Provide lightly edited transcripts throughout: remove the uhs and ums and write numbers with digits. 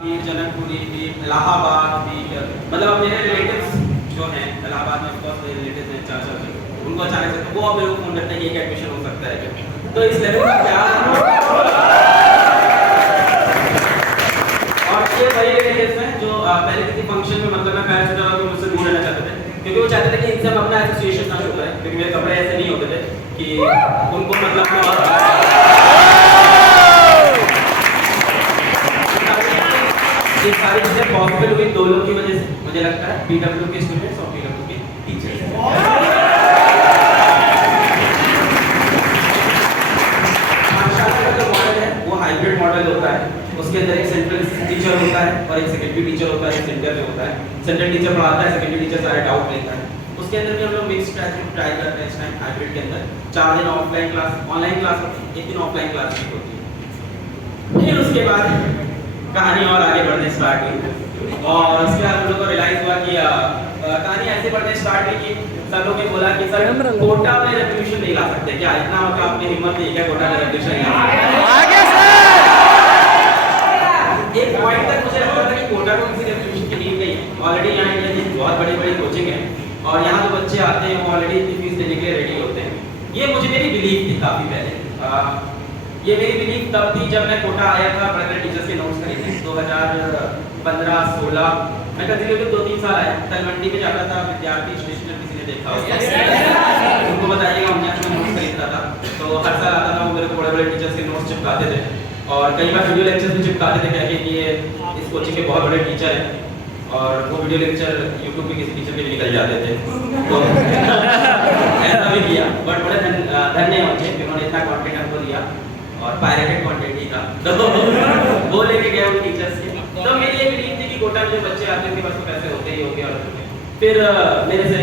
जनकपुरी भी, इलाहाबाद भी, मतलब अब मेरे रिलेटिव्स जो हैं इलाहाबाद में बहुत रिलेटिव्स हैं, चाचा जी, उनको अचानक से तो वो अब मेरे को फोन करते हैं कि एक एडमिशन हो सकता है क्या, तो इस लेवल का प्यार। और ये वही रिलेटिव्स हैं जो पहले किसी फंक्शन में मतलब मैं पैर छूटा तो मुझसे दूर रहना चाहते थे, क्योंकि वो चाहते थे कि इनसे हम अपना एसोसिएशन ना शुरू करें, क्योंकि मेरे कपड़े ऐसे नहीं होते थे कि उनको मतलब ये सारी चीजें पॉसिबल हुई दो लोग की वजह से, मुझे लगता है पीडब्ल्यू के स्टूडेंट्स और पीडब्ल्यू के टीचर्स। माशाल्लाह का जो मॉडल है वो हाइब्रिड मॉडल होता है, उसके अंदर एक सेंट्रल टीचर होता है और एक सेकेंडरी टीचर होता है, सेंटर में होता है। सेंट्रल टीचर पढ़ाता है, सेकेंडरी टीचर सारे डाउट लेता है। उसके अंदर भी हम लोग मिक्स ट्राई करते हैं इस टाइम हाइब्रिड के अंदर। 4 दिन ऑफलाइन क्लास, ऑनलाइन क्लास होती है, 1 दिन ऑफलाइन क्लास भी होती है। फिर उसके बाद कहानी और आगे बढ़ने स्टार्ट हुई और उसके बाद हम लोग को रियलाइज हुआ कि कहानी ऐसे बढ़ने स्टार्ट हुई कि सब लोगों ने बोला कि सर कोटा में रेवोल्यूशन नहीं ला सकते क्या, इतना मतलब आपकी हिम्मत नहीं है क्या कोटा में रेवोल्यूशन आगे सर। एक पॉइंट तक मुझे लगता था कि कोटा को किसी रेवोल्यूशन की नीड नहीं है, ऑलरेडी यहाँ इंडिया की बहुत बड़ी कोचिंग है और यहाँ जो बच्चे आते हैं वो ऑलरेडी इतनी फीस देने के लिए रेडी होते हैं। ये मुझे मेरी बिलीफ थी काफी पहले। ये मेरी बिलीफ तब थी जब मैं कोटा आया था बड़े बड़े टीचर्स के नोट्स खरीदने 2015-16 मैं कंटिन्यू के 2-3 साल आया। तलवंडी में जाता था, विद्यार्थी स्टेशनर किसी ने देखा होगा उनको बताइएगा, उनके मैं नोट्स खरीदता था तो हर साल आता था, वो मेरे को बड़े बड़े टीचर्स के नोट्स चिपकाते थे और कई बार वीडियो लेक्चर्स भी चिपकाते थे कहके कि ये इस कोचिंग के बहुत बड़े टीचर हैं और वो वीडियो लेक्चर यूट्यूब पे किसी टीचर के भी निकल जाते थे तो ऐसा भी किया। बट बड़े धन्य होते हैं कि उन्होंने इतना कॉन्टेंट हमको दिया और पायरेटेड कंटेंट ही था तो वो लेके गए उन टीचर्स के। तो मेरी ये बिलीफ थी कि कोटा में जो बच्चे आते हैं उनके पास तो पैसे होते ही होंगे। और फिर मेरे से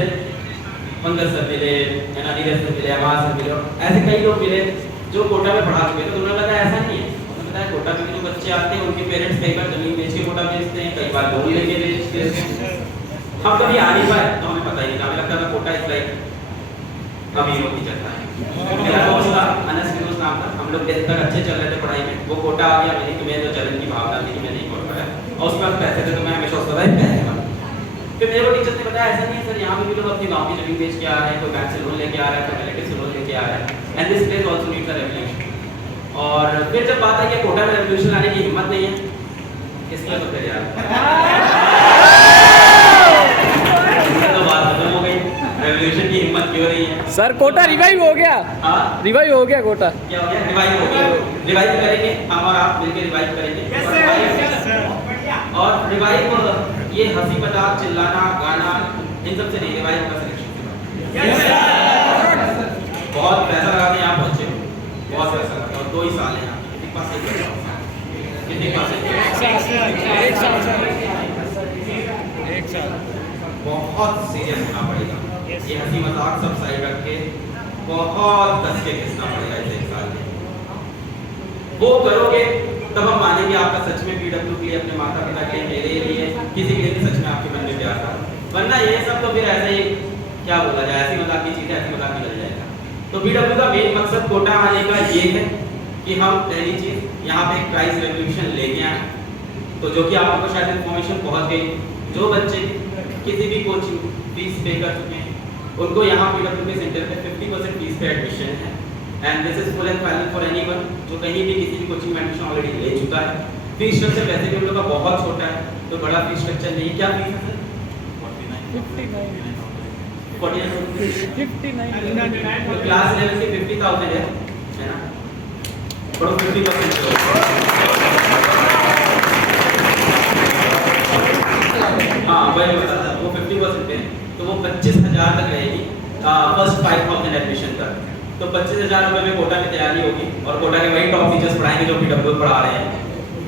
पंकज सर मिले, नीरज सर मिले, आवाज सर मिले, ऐसे कई लोग मिले जो कोटा में पढ़ा चुके थे। तो उन्होंने बताया ऐसा नहीं है, उन्होंने बताया कोटा में जो बच्चे आते हैं उनके पेरेंट्स कई बार जमीन बेच के कोटा भेजते हैं, कई बार लोन लेके भेजते हैं। हम कभी आ नहीं पाए तो हमें पता ही नहीं, हमें लगता था कोटा इज लाइक अमीरों की जगह है। मेरा दोस्त था अनस फिरोज नाम था, हम लोग 10th तक अच्छे चल रहे थे पढ़ाई में, वो कोटा आ गया। मेरी जो जलन की भावना थी कि मैं नहीं पढ़ पाया और उसके बाद पैसे थे तो मैं हमेशा सोचता था पैसे का। फिर मेरे को टीचर ने बताया ऐसा नहीं है सर, यहाँ पे भी लोग अपने गांव की जमीन बेच के आ रहे हैं, कोई बैंक से लोन लेके आ रहा है, कोई रिलेटिव से लोन लेके आ रहा है, and this place also needs a revolution. और फिर जब बात आई कि कोटा में रेवोल्यूशन लाने की हिम्मत नहीं है, किसकी तो फिर यार तो बात खत्म हो गई, रेवोल्यूशन की हिम्मत क्यों नहीं है सर। कोटा रिवाइव हो गया। हाँ रिवाइव हो गया कोटा। क्या हो गया? रिवाइव हो गया। रिवाइव करेंगे हम और आप मिलकर रिवाइव करेंगे। और रिवाइव ये हंसी मजाक चिल्लाना गाना इन सब से नहीं, रिवाइव का सिलेक्शन से बहुत पैसा लगा के यहाँ पहुंचे, बहुत पैसा लगा और 2 ही साल है यहाँ। कितने पास कितने पास एक साल बहुत सीरियस होना पड़ेगा। ये हंसी मजाक सब साइड रख के बहुत कस के घिसना पड़ेगा इस 1 साल में। वो करोगे तब हम मानेंगे आपका सच में पीडब्ल्यू के लिए, अपने माता पिता के लिए, मेरे लिए, किसी के लिए भी सच में आपके मन में प्यार था। वरना ये सब तो फिर ऐसे ही क्या बोला जाए, ऐसी मजाक की चीजें ऐसी मजाक निकल जाएगा। तो पीडब्ल्यू का मेन मकसद कोटा आने का ये है कि हम पहली चीज यहाँ पे एक प्राइस रेवोल्यूशन लेके आए, तो जो कि आपको शायद इन्फॉर्मेशन पहुंच गई। जो बच्चे किसी भी कोचिंग फीस पे कर चुके हैं उनको यहाँ पीडब्ल्यू के सेंटर पे 50% फीस पे एडमिशन है, and this is full and final for anyone जो कहीं भी किसी भी कोचिंग में एडमिशन ऑलरेडी ले चुका है। फीस स्ट्रक्चर वैसे भी हम लोग का बहुत छोटा है, तो बड़ा फीस स्ट्रक्चर नहीं है। क्या फीस है सर? 59 तो क्लास 11 की 50,000 है ना, बड़ा 50% हाँ वही बता था, वो 50% पे तो वो 25,000 तक रहेगी फर्स्ट 5,000 एडमिशन तक। तो 25,000 रुपये में कोटा में तैयारी होगी और कोटा के वही टॉप टीचर्स पढ़ाएंगे जो पीडब्ल्यू पढ़ा रहे हैं।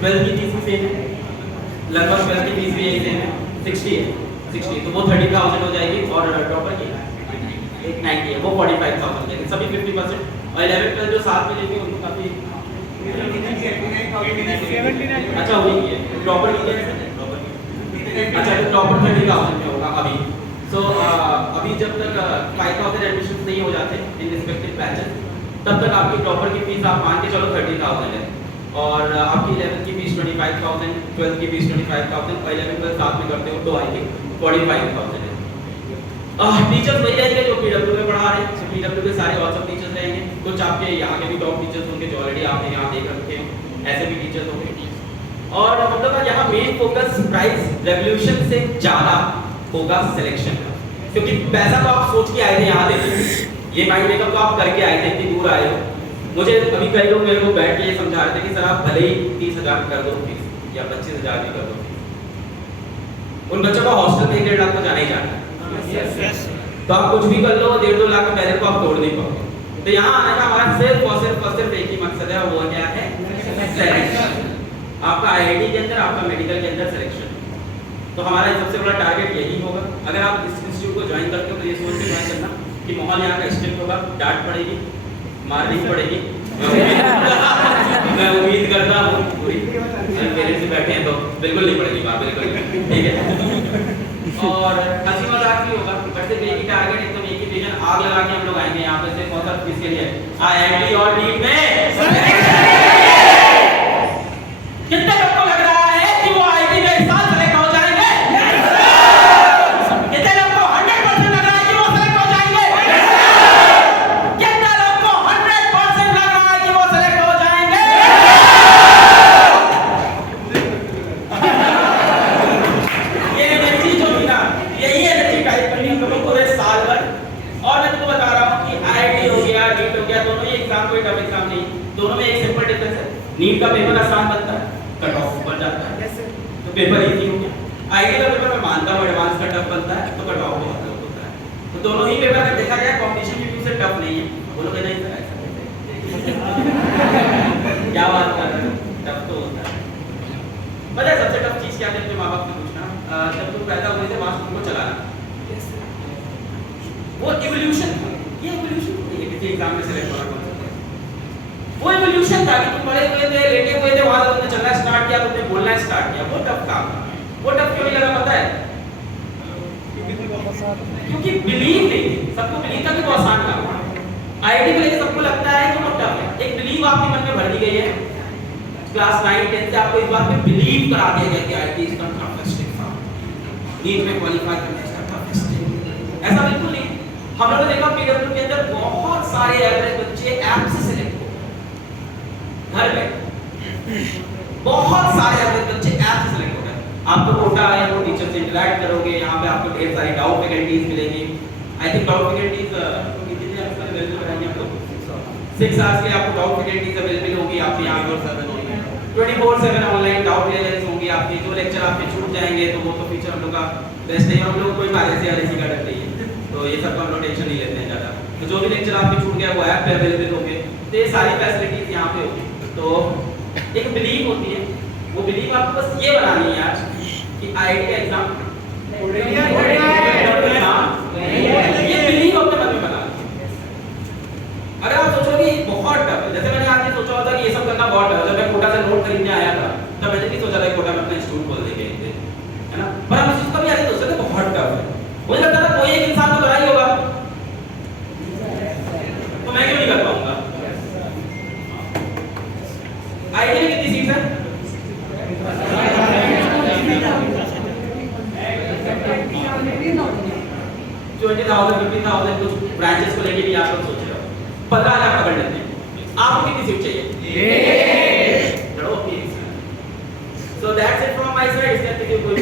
12th की फीस भी सेम है, लगभग 12th की फीस भी यही सेम है, 60 है, 60 तो वो 30,000 हो जाएगी और टॉपर की 90 है, वो 45,000 हो जाएगी, सभी 50%। और 11th 12th जो साथ में लेंगे उनको काफी अच्छा हुई है। टॉपर की अच्छा तो टॉपर 30,000 में होगा अभी। सो अभी जब तक 5,000 एडमिशन नहीं हो जाते इन रिस्पेक्टिव बैचेस, तब तक आपकी टॉपर की फीस आप मान के चलो 30,000 है। और आपकी 11th की फीस 25,000, 12th की फीस 25,000, 11th 12th साथ में करते हो तो आएगी 45,000 है। टीचर्स वही रहेंगे जो पीडब्ल्यू में पढ़ा रहे हैं, पीडब्ल्यू के सारे ऑसम टीचर्स रहेंगे। कुछ आपके यहाँ के भी टॉप टीचर्स होंगे जो ऑलरेडी आपने यहाँ देख रखे हो, ऐसे भी टीचर्स होंगे। और मतलब यहाँ मेन फोकस प्राइस रेवोल्यूशन से ज़्यादा होगा सिलेक्शन का, क्योंकि पैसा तो आप सोच के आए थे यहाँ देते, ये माइंड मेकअप तो आप करके आए थे, इतनी दूर आए हो। मुझे अभी कई लोग मेरे को बैठ के ये समझा रहे थे कि सर आप भले ही 30,000 कर दो फीस या 25,000 भी कर दो फीस, उन बच्चों का हॉस्टल में 1-1.5 लाख तो जाना ही जाना है। तो आप कुछ भी कर लो, 1.5-2 लाख का पहले को आप तोड़ नहीं पाओगे। तो यहाँ आने का हमारा सिर्फ और सिर्फ एक ही मकसद है, वो क्या है? सिलेक्शन। आपका आईआईटी के अंदर, आपका मेडिकल के अंदर सिलेक्शन। तो हमारा सबसे बड़ा टारगेट यही होगा। अगर आप इस इंस्टीट्यूट को ज्वाइन करते हो तो ये सोच के ज्वाइन करना कि माहौल यहाँ का स्ट्रिक्ट होगा, डांट पड़ेगी, मारनी पड़ेगी। मैं उम्मीद करता हूँ पूरी पेरेंट्स बैठे हैं तो बिल्कुल नहीं पड़ेगी बात, बिल्कुल नहीं, ठीक है। और हंसी मजाक भी होगा, बट सिर्फ एक ही टारगेट, एकदम एक ही विजन, आग लगा के हम लोग आएंगे यहाँ पे सिर्फ और सिर्फ किसके लिए? आईआईटी और नीट में। कितने लोग को लग रहा है कि वो आईआईटी में इस साल सेलेक्ट हो जाएंगे? कितने लोग को 100% लग रहा है कि वो सेलेक्ट हो जाएंगे? कितने लोग को 100% लग रहा है कि वो सेलेक्ट हो जाएंगे? ये एनर्जी जो थी ना, यही एनर्जी टाइप करनी हम लोगों को पूरे साल भर। और मैं तुमको बता रहा हूँ कि आईआईटी हो गया, नीट हो गया, दोनों ही एग्जाम कोई टफ एग्जाम नहीं, दोनों में एक सिंपल डिफरेंस है। नीट का पेपर आसान बनता है, कट ऑफ ऊपर जाता है, तो पेपर इजी हो गया। आईआईटी का पेपर मैं मानता हूँ एडवांस का टफ बनता है, तो कट ऑफ बहुत कम होता है। तो दोनों ही पेपर अगर देखा जाए कंपटीशन की व्यू से टफ नहीं है। बोलोगे नहीं सर क्या बात कर रहे हो, टफ तो होता है। पता है सबसे टफ चीज क्या है? अपने माँ बाप से पूछना, जब तुम पैदा हुए थे वहां से तुमको चलाना, वो इवोल्यूशन था। ये इवोल्यूशन नहीं है किसी एग्जाम में सिलेक्ट होना, वो इवोल्यूशन था कि तुम बड़े हुए थे, लेटे हुए थे, वहां से तुमने चलना स्टार्ट किया, तुमने बोलना स्टार्ट किया। वो टफ काम था। वो टफ क्यों नहीं लगा पता है? क्योंकि बिलीव नहीं थी, सबको बिलीव था कि वो आसान काम है। आईआईटी को लेकर सबको लगता है कि वो टफ है। एक बिलीव आपके मन में भर दी गई है, क्लास 9-10 से आपको इस बात में बिलीव करा दिया गया कि IIT is the toughest exam, NEET में क्वालीफाई करना इसका टफेस्ट है। ऐसा बिल्कुल नहीं। हम लोगों ने देखा पीडब्ल्यू के अंदर बहुत सारे एवरेज बच्चे ऐप से सिलेक्ट घर में, बहुत सारे ऐसे बच्चे ऐप से सिलेक्ट हो गए। आपको कोटा है, आपको टीचर से इंटरैक्ट करोगे, यहाँ पे आपको ढेर सारी डाउट फैकल्टीज मिलेगी। आई थिंक डाउट फैकल्टीज कितने आवर्स अवेलेबल कराएंगे आपको? 6 आवर्स के आपको डाउट फैकल्टीज अवेलेबल होगी। आप यहाँ पर 24/7 ऑनलाइन डाउट लेयर्स होंगी आपके। जो लेक्चर आपके छूट जाएंगे तो वो तो फीचर हम लोग का बेस्ट है। हम लोग कोई पायरेसी या रेसी का डर नहीं है, तो ये सब का हम लोग टेंशन नहीं लेते हैं ज़्यादा। तो जो भी लेक्चर आपके छूट गया वो ऐप पे अवेलेबल होंगे। तो ये सारी फैसिलिटीज यहाँ पे होगी। तो एक बिलीव होती है, वो बिलीव आपको बस ये बनानी है आज कि आईआईटी का एग्जाम ये बिलीव अपने मन में बना। अगर आप सोचोगे बहुत टफ है, जैसे मैंने आज ये सोचा था कि ये सब करना बहुत टफ है। जब मैं कोटा से नोट खरीदने आया था तब मैंने नहीं सोचा था कोटा में अपना इंस्टीट्यूट खोल देंगे, है ना। पर हम इस चीज का भी आगे सोचते थे बहुत टफ है। मुझे लगता था कोई एक इंसान तो करा ही होगा, तो मैं क्यों नहीं कर पाऊंगा। आईआईटी में कितनी सीट्स है? 20,000 50,000 कुछ ब्रांचेस को लेके भी आप लोग सोच रहे हो। 15,000 पकड़ लेते हैं। आपको कितनी सीट चाहिए? चलो okay. So that's it from my side. इसके कोई